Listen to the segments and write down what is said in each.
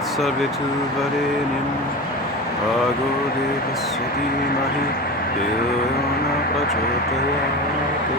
तत्सवितुर्वरेण्यं भर्गो देवस्य धीमहि धियो यो न प्रचोदयात् ॐ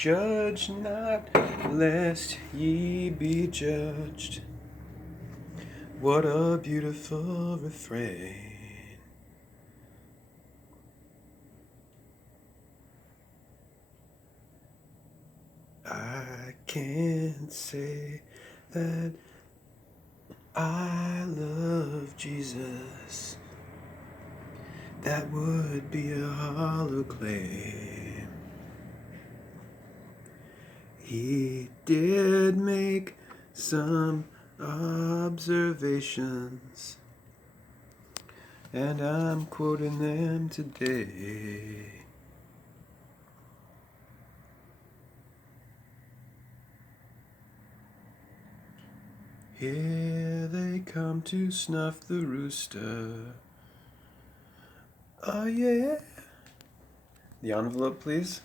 Judge not, lest ye be judged. What a beautiful refrain. I can't say that I love Jesus. That would be a hollow claim. He did make some observations, and I'm quoting them today. Here they come to snuff the rooster. Oh yeah. The envelope, please.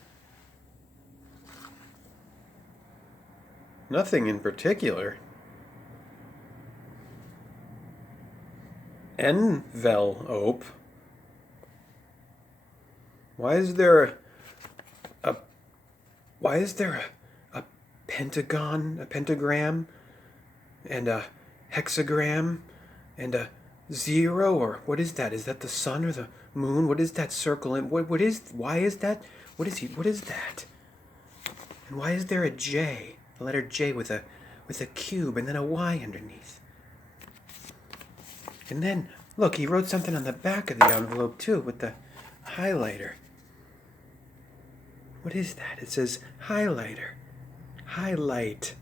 Nothing in particular. Envelope. Why is there a pentagon, a pentagram, and a hexagram, and a zero? Or what is that? Is that the sun or the moon? What is that circle? And why is that? What is that? And why is there a J? The letter J with a cube and then a Y underneath. And then, look, he wrote something on the back of the envelope too with the highlighter. What is that? It says highlighter. Highlight.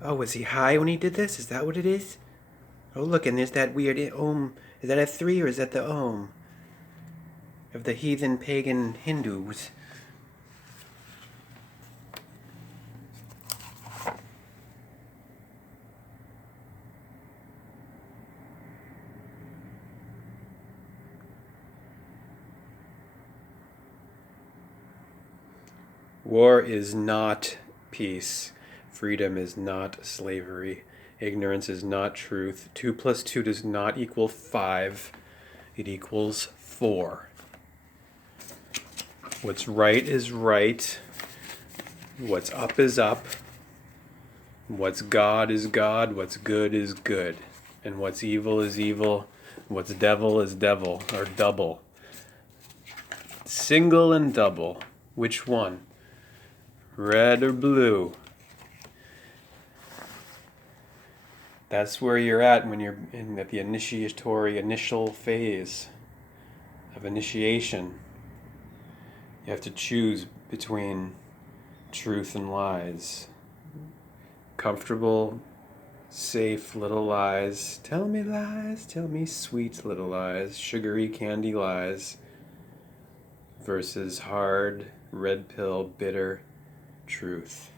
Oh, was he high when he did this? Is that what it is? Oh, look, and there's that weird ohm. Is that a 3 or is that the ohm? Of the heathen pagan Hindus. War is not peace. Freedom is not slavery. Ignorance is not truth. 2 plus 2 does not equal 5. It equals 4. What's right is right. What's up is up. What's God is God. What's good is good. And what's evil is evil. What's devil is devil, or double. Single and double. Which one? Red or blue? That's where you're at when you're at the initial phase. of initiation. You have to choose between truth and lies. Comfortable, safe little lies. Tell me sweet little lies, sugary candy lies, versus hard, red pill, bitter truth.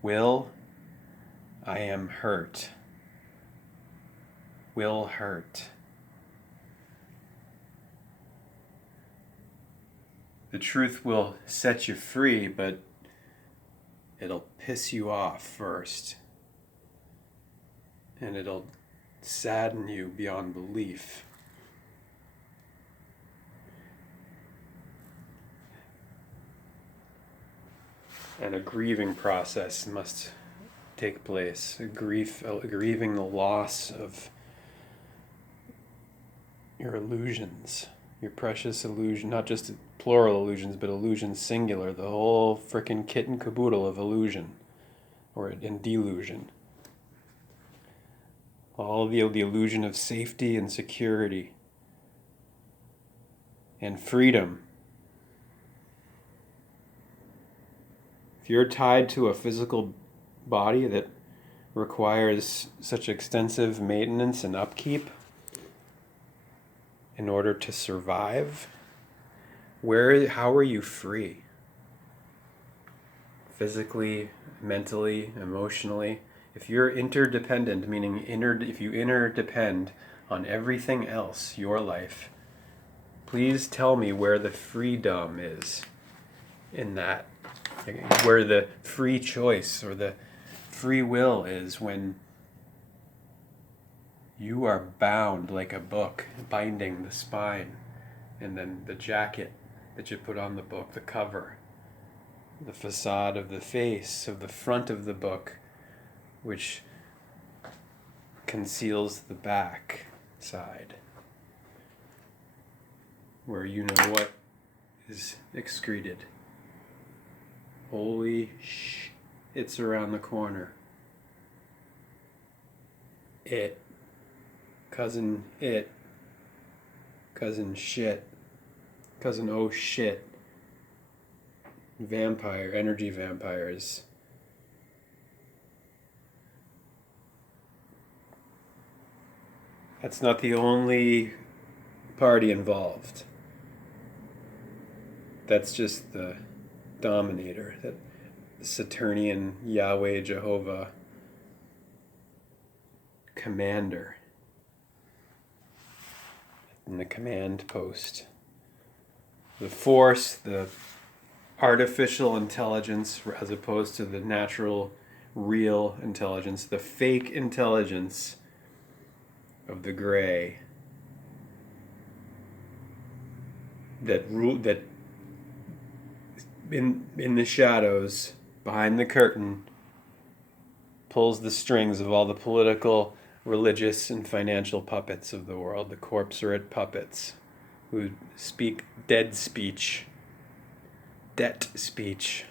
Will, I am hurt. Will hurt. The truth will set you free, but it'll piss you off first. And it'll sadden you beyond belief. And a grieving process must take place. Grieving the loss of your illusions, your precious illusion, not just plural illusions, but illusions singular, the whole frickin' kit and caboodle of illusion, or in delusion. All the illusion of safety and security and freedom. If you're tied to a physical body that requires such extensive maintenance and upkeep in order to survive, how are you free? Physically, mentally, emotionally. If you're interdependent, meaning if you interdepend on everything else, your life, please tell me where the freedom is in that. Where the free choice or the free will is when you are bound like a book, binding the spine, and then the jacket that you put on the book, the cover, the facade of the face, of the front of the book, which conceals the back side, where you know what is excreted. Holy it's around the corner. Cousin shit, cousin oh shit, energy vampires. That's not the only party involved. That's just the dominator, that Saturnian Yahweh Jehovah commander in the command post. The force, the artificial intelligence as opposed to the natural, real intelligence, the fake intelligence of the gray that in the shadows, behind the curtain, pulls the strings of all the political, religious, and financial puppets of the world, the corpsorate puppets who speak dead speech, debt speech,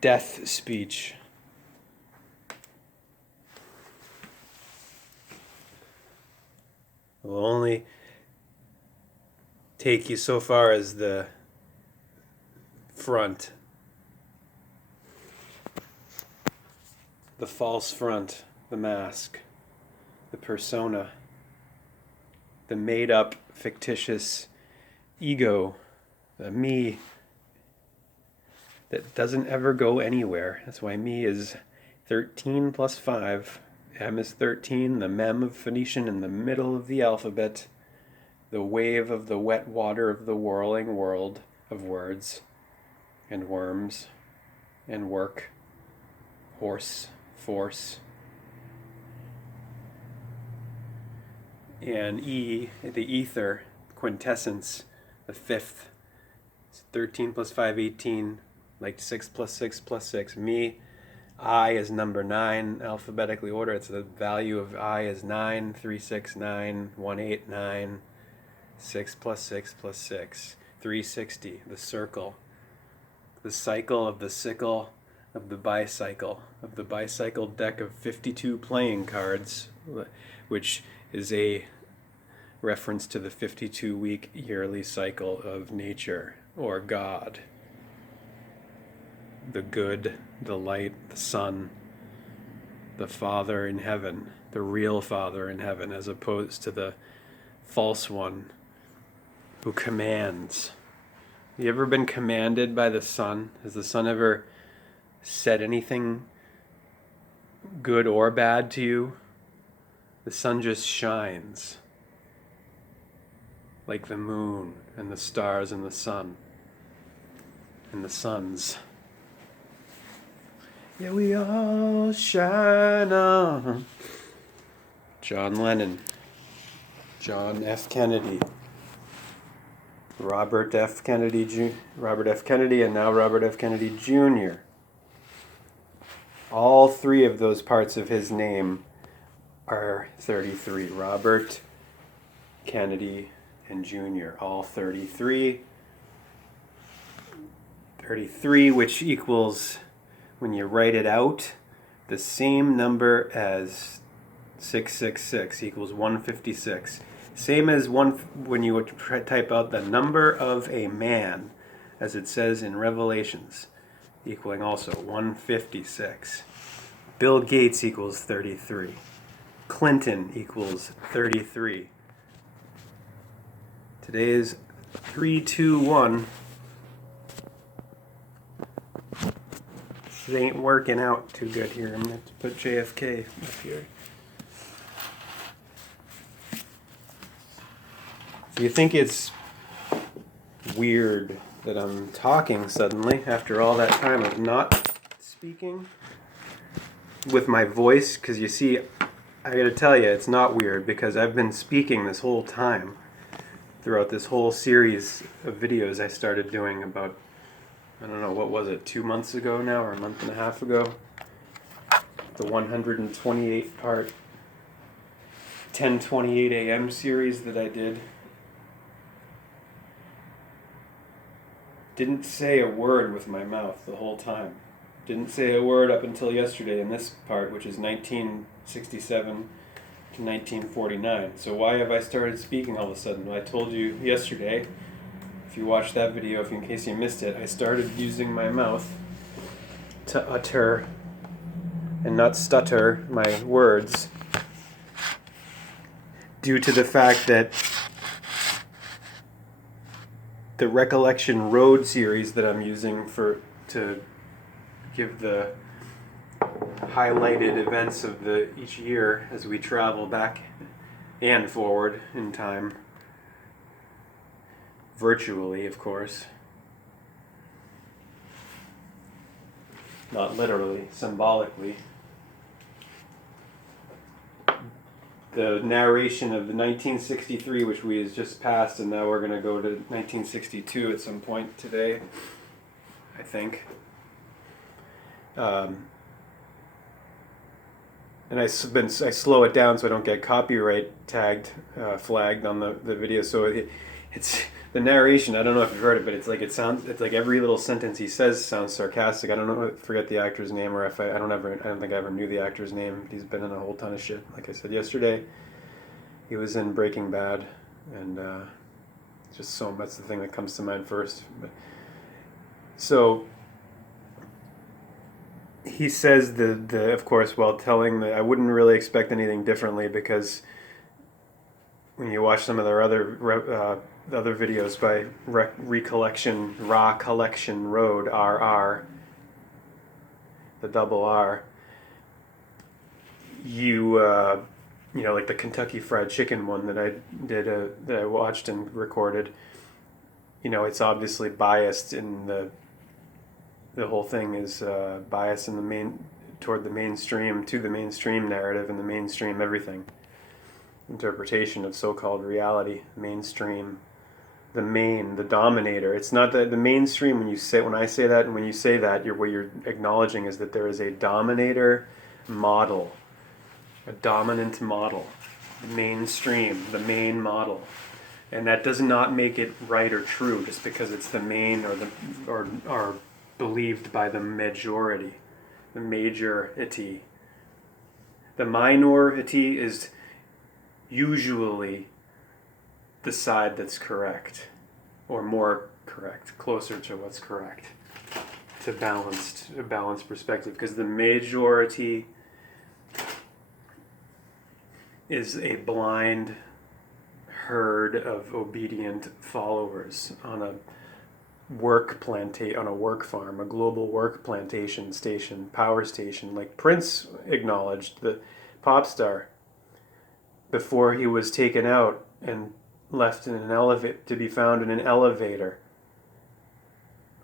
death speech. It will only take you so far as the front, the false front, the mask, the persona, the made-up, fictitious ego, the me that doesn't ever go anywhere. That's why me is 13 plus 5. M is 13, the mem of Phoenician in the middle of the alphabet, the wave of the wet water of the whirling world of words and worms and work, horse, force. And E, the ether, quintessence, the fifth. It's 13 plus 5, 18, like 6 plus 6 plus 6. Me, I is number 9, alphabetically ordered. It's the value of I is 9, 3, 6, 9, 1, 8, 9, 6 plus 6 plus 6, 360, the circle. The cycle of the sickle of the bicycle deck of 52 playing cards, which is a reference to the 52-week yearly cycle of nature or God. The good, the light, the sun, the Father in heaven, the real Father in heaven, as opposed to the false one who commands. You ever been commanded by the sun? Has the sun ever said anything good or bad to you? The sun just shines like the moon and the stars and the sun and the suns. Yeah, we all shine on. John Lennon, John F. Kennedy, Robert F. Kennedy, and now Robert F. Kennedy Jr. All three of those parts of his name are 33. Robert, Kennedy, and Jr. All 33. 33, which equals, when you write it out, the same number as 666 equals 156. Same as when you would type out the number of a man, as it says in Revelations, equaling also 156. Bill Gates equals 33. Clinton equals 33. Today is 321. This ain't working out too good here. I'm going to have to put JFK up here. Do you think it's weird that I'm talking suddenly after all that time of not speaking with my voice? Because you see, I gotta tell you, it's not weird, because I've been speaking this whole time throughout this whole series of videos I started doing about, I don't know, what was it, 2 months ago now, or a month and a half ago? The 128 part 10:28 a.m. series that I did. Didn't say a word with my mouth the whole time. Didn't say a word up until yesterday in this part, which is 1967 to 1949. So why have I started speaking all of a sudden? I told you yesterday, if you watched that video, in case you missed it, I started using my mouth to utter and not stutter my words due to the fact that the Recollection Road series that I'm using to give the highlighted events of each year as we travel back and forward in time, virtually, of course, not literally, symbolically. The narration of the 1963, which we has just passed, and now we're going to go to 1962 at some point today, I think. And I slow it down so I don't get copyright flagged on the video. So it's the narration. I don't know if you've heard it, but it's like every little sentence he says sounds sarcastic. I don't know, forget the actor's name, or if I don't think I ever knew the actor's name. He's been in a whole ton of shit. Like I said yesterday, he was in Breaking Bad, and that's the thing that comes to mind first. So he says of course, while telling I wouldn't really expect anything differently, because when you watch some of their other videos by Recollection Road, RR, the double R, you know, like the Kentucky Fried Chicken one that I did, that I watched and recorded, you know, it's obviously biased in the whole thing is biased in to the mainstream narrative and the mainstream everything. Interpretation of so-called reality, mainstream, the dominator. It's not that the mainstream, when I say that, and when you say that, what you're acknowledging is that there is a dominator model, a dominant model, mainstream, the main model. And that does not make it right or true just because it's the main or believed by the majority, the majority. The minority is usually the side that's correct, or more correct, closer to what's correct, to a balanced perspective, because the majority is a blind herd of obedient followers on a work farm, a global work plantation station, power station, like Prince acknowledged, the pop star, before he was taken out and left in an elevator, to be found in an elevator,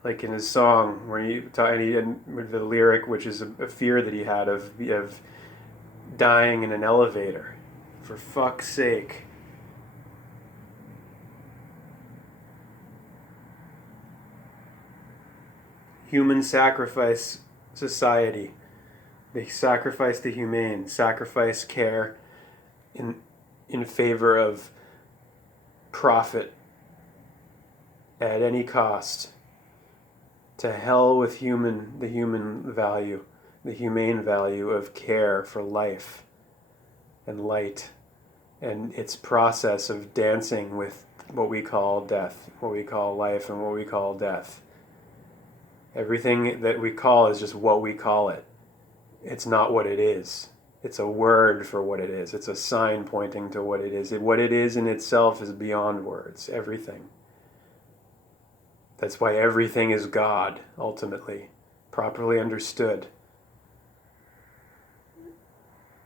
like in his song where and with the lyric, which is a fear that he had of dying in an elevator. For fuck's sake. Human sacrifice society. They sacrifice the humane, sacrifice care in favor of profit at any cost. To hell with the human value, the humane value of care for life and light, and its process of dancing with what we call death, what we call life, and what we call death. Everything that we call is just what we call it. It's not what it is. It's a word for what it is. It's a sign pointing to what it is. What it is in itself is beyond words, everything. That's why everything is God, ultimately, properly understood.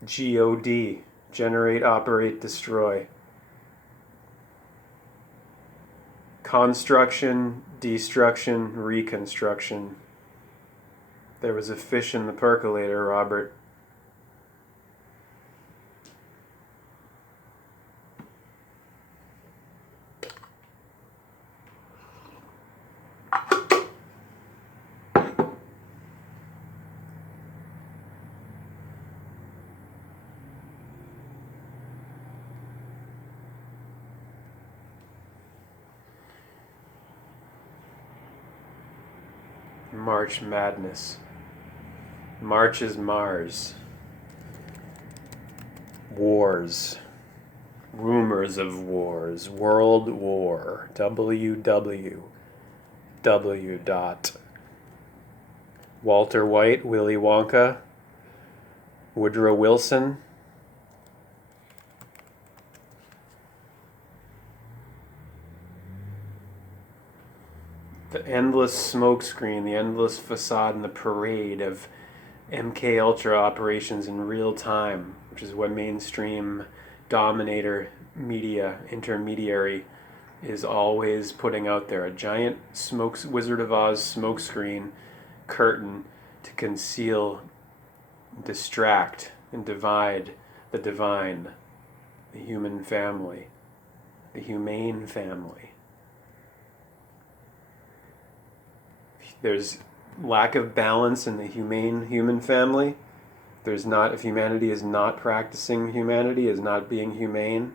G-O-D, generate, operate, destroy. Construction, destruction, reconstruction. There was a fish in the percolator, Robert. March Madness. March is Mars. Wars. Rumors of wars. World War. WW. W. Walter White, Willy Wonka, Woodrow Wilson. The endless smokescreen, the endless facade, and the parade of MK Ultra operations in real time, which is what mainstream dominator media intermediary is always putting out there. A giant Wizard of Oz smokescreen curtain to conceal, distract, and divide the divine, the human family, the humane family. There's lack of balance in the humane human family. If humanity is not practicing humanity, is not being humane,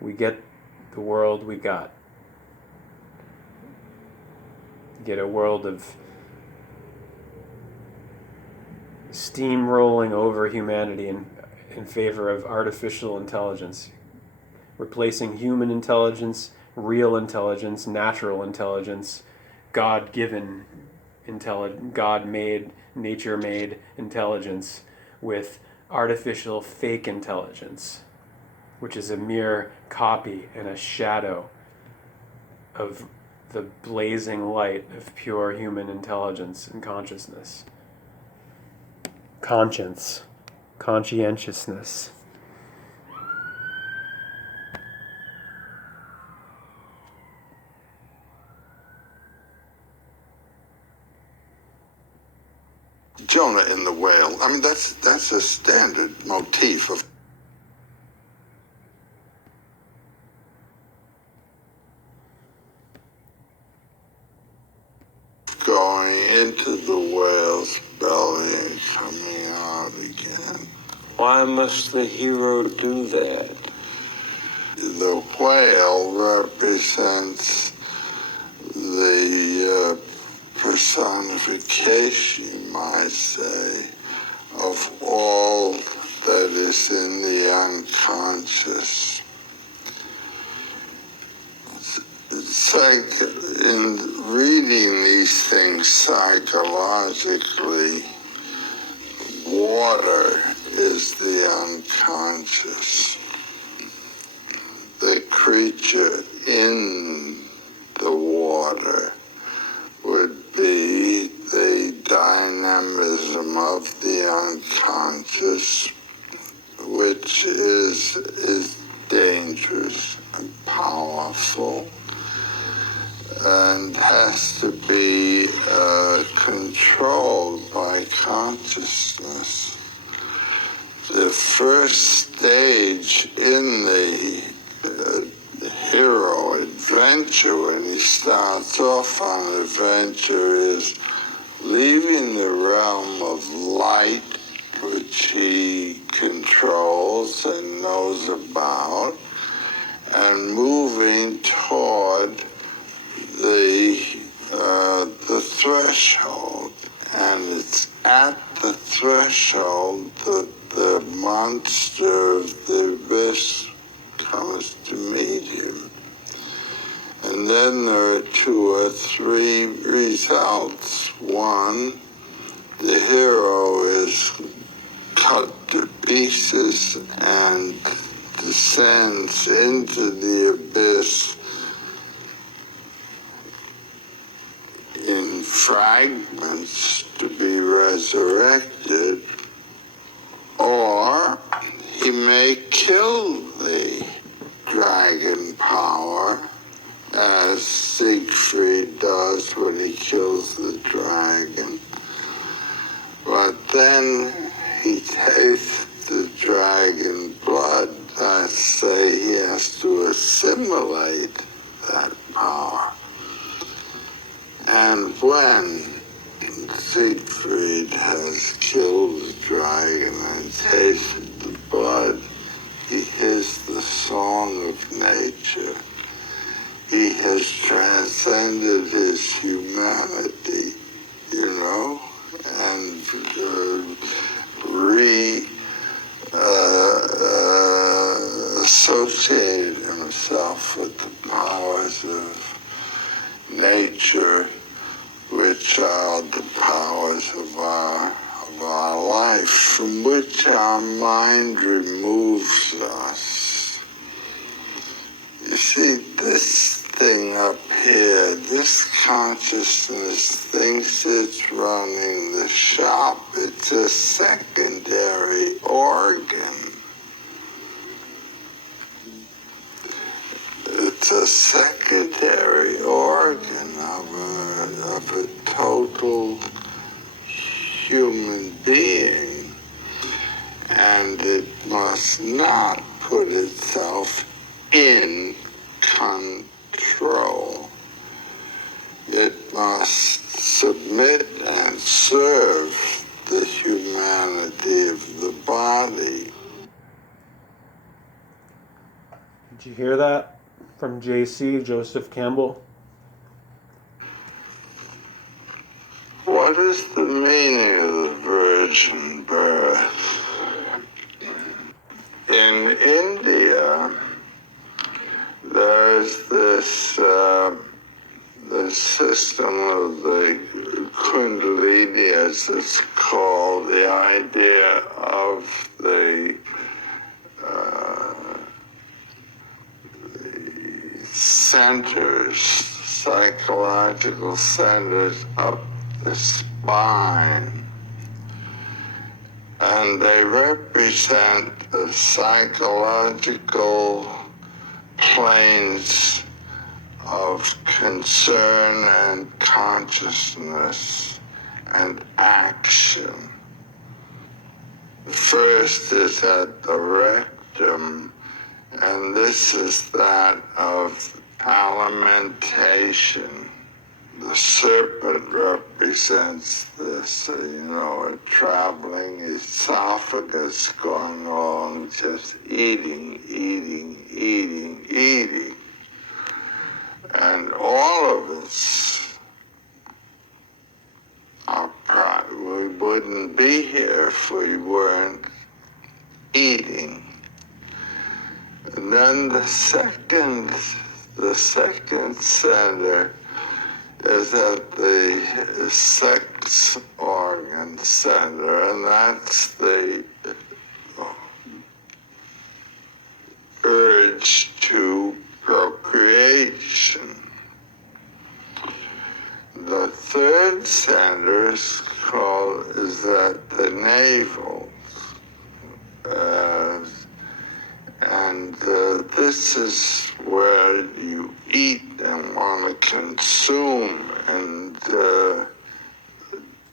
we get the world we got. Get a world of steamrolling over humanity in favor of artificial intelligence, replacing human intelligence, real intelligence, natural intelligence, God-given God-made, nature-made intelligence with artificial fake intelligence, which is a mere copy and a shadow of the blazing light of pure human intelligence and consciousness. Conscience, conscientiousness. Jonah in the whale. I mean, that's a standard motif of going into the whale's belly and coming out again. Why must the hero do that? The whale represents the personification, you might say, of all that is in the unconscious. in reading these things psychologically, water is the unconscious. The creature in the water would be the dynamism of the unconscious, which is dangerous and powerful and has to be controlled by consciousness. The first stage in the hero adventure, when he starts off on adventure, is leaving the realm of light, which he controls and knows about, and moving toward the threshold. And it's at the threshold that the monster of the abyss comes to meet him. And then there are 2 or 3 results. One, the hero is cut to pieces and descends into the abyss in fragments to be resurrected, or he may kill the dragon power, as Siegfried does when he kills the dragon. But then he tastes the dragon blood. Let's say he has to assimilate that power. And when Siegfried has killed the dragon and tasted the blood, he hears the song of nature. He has transcended his humanity, and associated himself with the powers of nature, which are the powers of our life, from which our mind removes us. You see, this thing up here, this consciousness thinks it's running the shop. It's a secondary organ. It's a secondary organ of a total human being, and it must not put itself in control. It must submit and serve the humanity of the body. Did you hear that from J.C. Joseph Campbell? What is the meaning of the virgin birth? In India, there's this the system of the Kundalini, as it's called, the idea of the centers, psychological centers up the spine. And they represent the psychological planes of concern and consciousness and action. The first is at the rectum, and this is that of alimentation. The serpent represents this, a traveling esophagus going along, just eating. And all of us we wouldn't be here if we weren't eating. And then the second The second center is at the sex organ center, and that's the urge to procreation. The third center is at the navel. This is where you eat and want to consume, and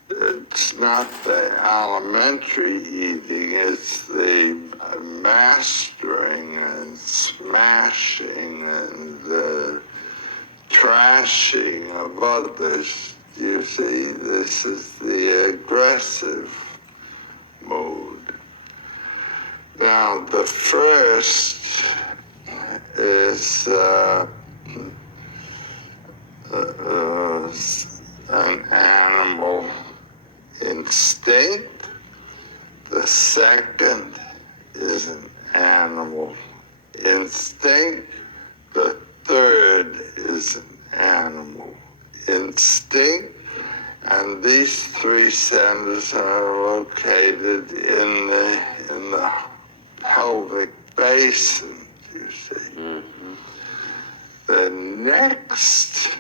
it's not the alimentary eating, it's the mastering and smashing and trashing of others. You see, this is the aggressive mode. Now, the first is an animal instinct. The second is an animal instinct. The third is an animal instinct. And these three centers are located in the pelvic basin, you see. Mm-hmm. The next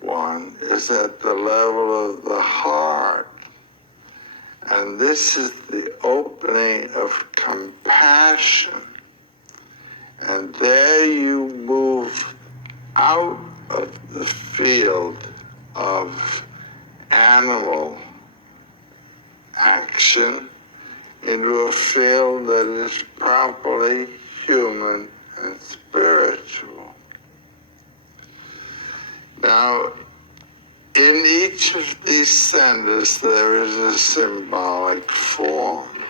one is at the level of the heart. And this is the opening of compassion. And there you move out of the field of animal action into a field that is properly human and spiritual. Now, in each of these centers, there is a symbolic form.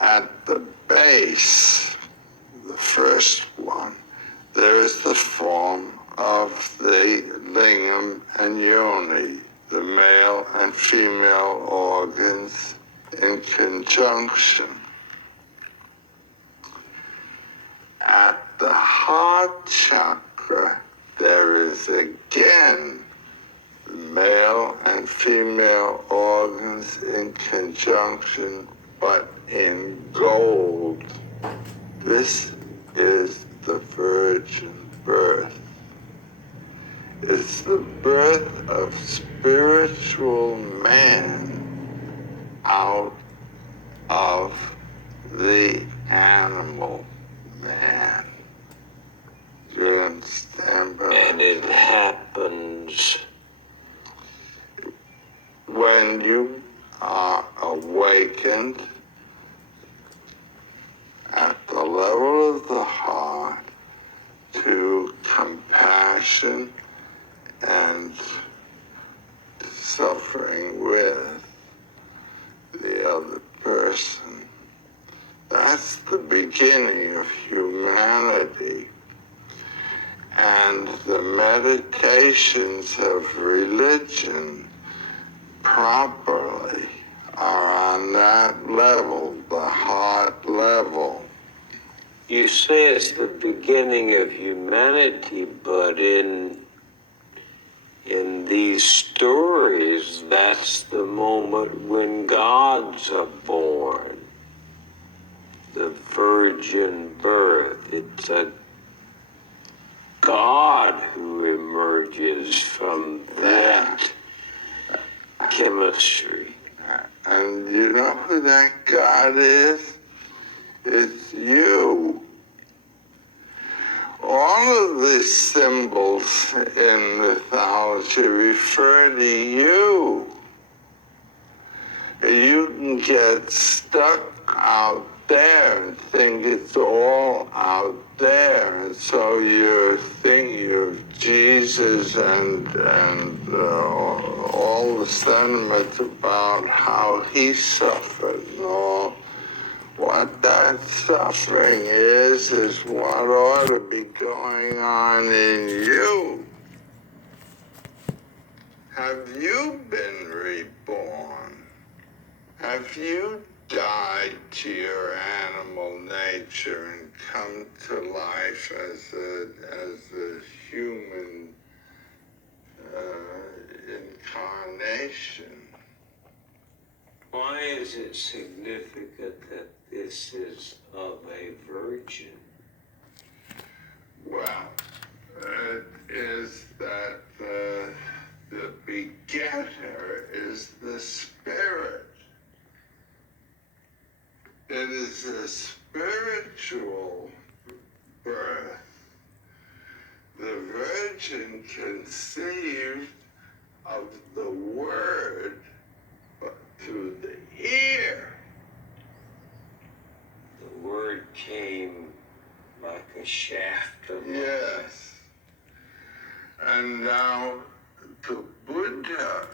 At the base, the first one, there is the form of the lingam and yoni, the male and female organs in conjunction. At the heart chakra, there is again the male and female organs in conjunction, but in gold. This is the virgin birth. It's the birth of spiritual man out of the animal man. Do you understand? And it happens when you are awakened at the level of the heart to compassion and suffering with the other person. That's the beginning of humanity. And the meditations of religion properly are on that level, the heart level. You say it's the beginning of humanity, but in these stories, that's the moment when gods are born. The virgin birth. It's a God who emerges from that chemistry. And you know who that God is? It's you. All of the symbols in mythology refer to you. You can get stuck out there and think it's all out there. And so you're thinking of Jesus and all the sentiments about how he suffered and all. What that suffering is what ought to be going on in you. Have you been reborn? Have you died to your animal nature and come to life as a human incarnation. Why is it significant that this is of a virgin? Well, it is that the begetter is the Spirit. It is a spiritual birth. The Virgin conceived of the Word through the ear. The word came like a shaft of light. Yes. And now the Buddha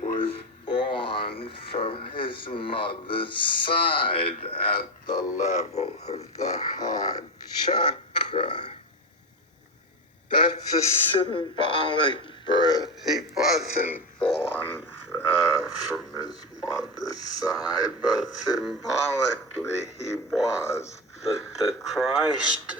was born from his mother's side at the level of the heart chakra. That's a symbolic birth. He wasn't born from his mother's side, but symbolically he was. But the Christ